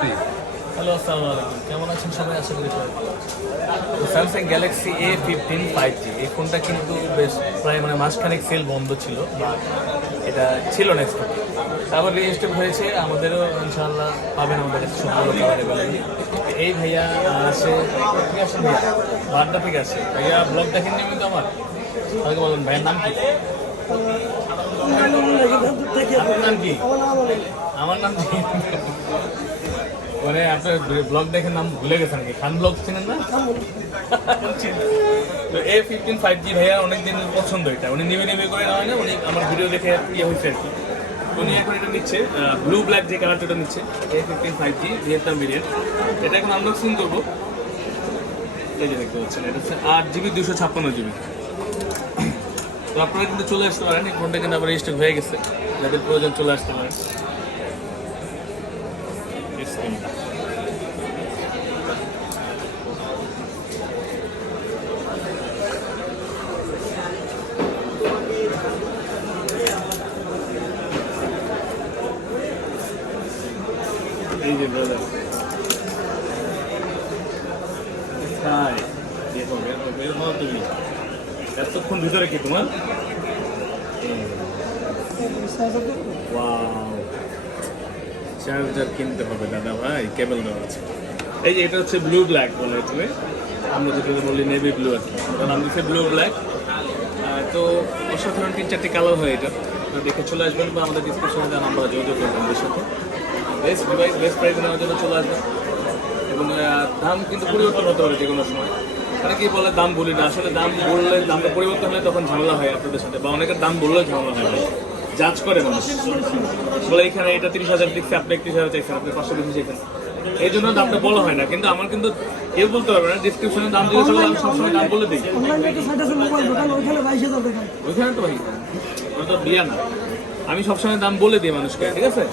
Hello, আসসালামু আলাইকুম। কেমন আছেন সবাই? আশা করি সবাই ভালো আছেন। তো স্যামসাং গ্যালাক্সি A15 5G এই ফোনটা কিন্তু বেশ প্রায় মানে মাসখানেক সেল বন্ধ ছিল বা এটা ছিল না স্টকে। তারপর রিস্টক হয়েছে, আমাদেরও ইনশাআল্লাহ পাবেন আমাদের কাছে সবগুলো অ্যাভেলেবেল। এই ভাইয়া আসে, ঠিক আছে ভাইয়া, বাড্ডা থেকে আসে। ভাইয়া ব্লগ দেখেননি কিন্তু আমার, তাকে বলুন ভাইয়ের নাম কি? আপনার নাম কি? আমার নাম কি? মানে আপনার ব্লগ দেখে নাম ভুলে গেছেন নাকি? খান ব্লগ চিনেন না? তো A15 5G ভাইয়া অনেকদিন পছন্দ, এটা উনি নিবি করে না হয় না, উনি আমার ভিডিও দেখে ইয়ে হয়েছে আর কি। উনি এখন এটা নিচ্ছে ব্লু ব্ল্যাক যে কালারটা নিচ্ছে A15 5G ভিয়েতনাম ভেরিয়েন্ট। এটা এখন আনবক্সিং করবো। এই যে দেখতে পাচ্ছেন, এটা হচ্ছে 8GB 256GB। তো আপনারা কিন্তু চলে আসতে পারেন, এই ফোনটা কিন্তু আবার রেজিস্টার হয়ে গেছে, যাদের প্রয়োজন চলে আসতে পারেন। এই যে ব্রাদার, হাই, বের হও তুমি। এতক্ষণ ভিতরে কি তোমার? ওয়াও, চার্জার কিনতে হবে দাদা ভাই, কেবল দেওয়া আছে। এই যে এটা হচ্ছে ব্লু ব্ল্যাক বলে, তুমি আমরা যেটা বলি নেভি ব্লু আর কি, নাম দিচ্ছে ব্লু ব্ল্যাক। তো অসাধারণ 3-4টি কালার হয় এটা, দেখে চলে আসবেন বা আমাদের ডিসক্রিপশনে দেওয়া নাম্বার যোগাযোগ করবেন আমাদের সাথে। বেস্ট ডিভাইস, বেস্ট প্রাইসে নেওয়ার জন্য চলে আসবেন। এবং দাম কিন্তু পরিবর্তন হতে পারে যে কোনো সময়। অনেকেই বলে দাম বলি না, আসলে দাম বললে দামটা পরিবর্তন হলে তখন ঝামেলা হয় আপনাদের সাথে, বা অনেকের দাম বললেও ঝামেলা হয়, জাজ করে মানুষ বলে এখানে এটা 30,000 দিচ্ছে, আপনি 31,000 চাইছেন, আপনি 500 বেশি চাইছেন, এই জন্য দামটা বলা হয় না। কিন্তু আমার কিন্তু কেউ বলতে পারবে না, ডিসক্রিপশনে দাম দিয়ে চলে, আমি সবসময় দাম বলে দিই। ওইখানে তো ভাই ওটা তো বিয়া না, আমি সবসময় দাম বলে দিই মানুষকে, ঠিক আছে,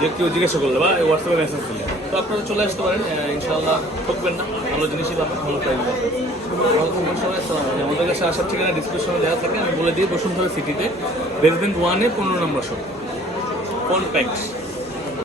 যে কেউ জিজ্ঞাসা করলে বা হোয়াটসঅ্যাপে মেসেজ করলে। তো আপনারা চলে আসতে পারেন, ইনশাআল্লাহ ঠকবেন না, ভালো জিনিসই পাবেন, ভালো প্রাইস পাবেন। আমাদের কাছে আসার ঠিকানা ডিসক্রিপশনে দেওয়া থাকে, আমি বলে দিই, বসুন্ধরা সিটিতে রেসিডেন্ট 1-এ 15 নম্বর শপ, ফোন প্যাক্স।